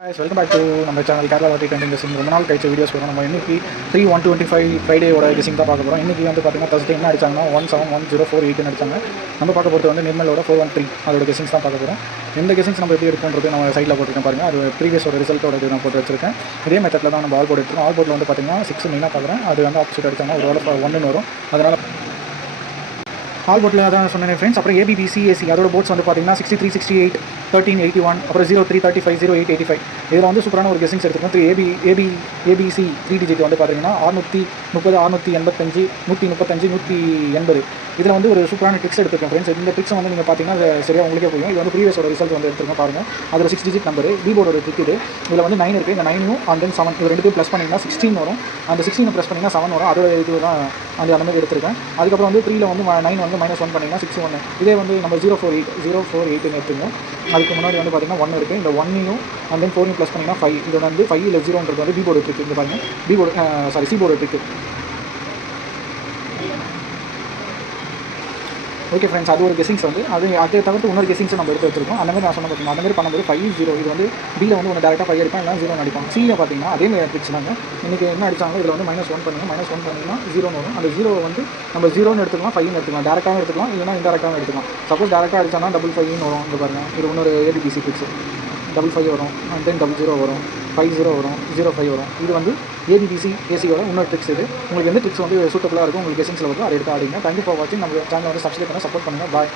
Welcome back to நம்ம channel Kerala வாட்டி trending guessing. ரொம்ப நாள் கழிச்ச வீடியோஸ் வரும். நம்ம இன்னைக்கு 3/125 ஃப்ரைடேயோட கெஸிங் தான் பார்க்க போகிறோம். இன்றைக்கி வந்து பார்த்தீங்கன்னா Thursday என்ன அடிச்சாங்கன்னா 171048 அடிச்சாங்க. நம்ம பார்க்க போகிறது வந்து நிர்மலோட 413 அதோட கெஸிங்ஸ் தான் பார்க்க போகிறோம். எந்த கெஸிங்ஸ் நம்ம எப்படி எடுக்கணுன்றது நம்ம சைடில் போட்டுருக்கேன் பாருங்கள். அது ப்ரீவியஸோட ரிசல்ட்டோட நான் போட்டு வச்சிருக்கேன். இதே மெத்தடில் தான் நம்ம ஆல் போர்டு எடுத்துருக்கோம். ஆல் போர்டில் வந்து பார்த்தீங்கன்னா 6 மெயினாக பார்க்குறேன். அது வந்து ஆப்போசிட் அடிச்சாங்கன்னா ஒரு வேலை 1 வரும். அதனால் ஆல் போர்ட்டில் அதான் சொன்னேன் ஃப்ரெண்ட்ஸ். அப்புறம் ஏபிபிசிஏசி அதோட போர்ட்ஸ் வந்து பார்த்தீங்கன்னா 63, 68, 1381, அப்புறம் 03, 35, 08, 85. இதில் வந்து சூப்பரான ஒரு கெஸிங்ஸ் எடுத்துருக்கோம். ஏபிசி 3 டிஜிட் வந்து பார்த்தீங்கன்னா 630, 685, 135, 180. இதில் வந்து ஒரு சூப்பரான ட்ரிக்ஸ் எடுத்துருக்கேன் ஃப்ரெண்ட்ஸ். இந்த ட்ரிக்ஸ் வந்து நீங்கள் பார்த்தீங்கன்னா சரியாக உங்களுக்கே புரியும். இது வந்து ப்ரீவியஸோட ரிசல்ட் வந்து எடுத்துருக்கோம் பாருங்கள். அது ஒரு 6 டிஜிட் நம்பர் கீபோர்டோட ட்ரிக் இது. இதில் வந்து 9 இருக்குது. இந்த 9 அண்ட் தென் 7 இது ரெண்டுத்தையும் ப்ளஸ் பண்ணிங்கன்னா 16 வரும். அந்த 16 ப்ளஸ் பண்ணிங்கன்னா 7 வரும். அதோட இது தான் அந்த மாதிரி எடுத்திருக்கேன். அதுக்கப்புறம் வந்து 3ல் வந்து 9 வந்து -1 பண்ணிங்கன்னா 6 இதே வந்து நம்ம 048 எடுத்துங்க. அதுக்கு முன்னாடி வந்து பார்த்தீங்கன்னா 1 இருக்குது. இந்த 1ஐயும் அண்ட் தென் 4ஐயும் ப்ளஸ் பண்ணிங்கன்னா 5. இது வந்து 5 இல்லை 0ன்றது வந்து பீபோர்டு ட்ரிக். இங்கே பாருங்கள் சிபோர்டு ட்ரிக். ஓகே ஃப்ரெண்ட்ஸ், அது ஒரு கெஸிங்ஸ் வந்து அதை தவிர்த்து இன்னொரு கெஸிங்ஸ் நம்ம எடுத்து வச்சிருக்கோம். அந்த மாதிரி நான் சொன்ன பார்த்தீங்கன்னா அந்த மாதிரி பண்ணும்போது 5-0 இது வந்து பியில் வந்து ஒன்று டேரெக்டாக 5 அடிப்பான், இல்லை 0 அடிப்பான். சியில் பார்த்தீங்கன்னா அதே மாதிரி ட்ரிக்ஸ் தாங்க. இன்றைக்கி என்ன அடிச்சாங்க, இதில் வந்து -1 பண்ணுங்கள். -1 பண்ணிங்கன்னா 0 வரும். அந்த 0 வந்து நம்ம 0ன்னு எடுத்துக்கலாம், 5ன்னு எடுத்துக்கலாம். டேரெக்டாகவும் எடுத்துக்கலாம், இல்லைனா இன்டெரக்டாகவும் எடுத்துக்கலாம். சப்போஸ் டேரெக்டாக அடிச்சானா 55 வரும். இங்கே பாருங்கள், இது இன்னொரு ஏபிபிசி ட்ரிக்ஸ். 55 வரும், அண்ட் தென் 00 வரும், 50 வரும், 05 வரும். இது வந்து ஏபிபிசி ஏசியோட இன்னொரு ட்ரிக்ஸ். இது உங்களுக்கு எந்த ட்ரிக்ஸ் வந்து சூட்டபுளாக இருக்கும் உங்களுக்கு கெஸிங்ஸில் வருது அதை எடுத்து ஆடிங்க. தேங்க்யூ ஃபார் வாட்சிங். நம்ம சேனலை வந்து சப்ஸ்கிரைப் பண்ண சப்போர்ட் பண்ணுங்கள். பாய்.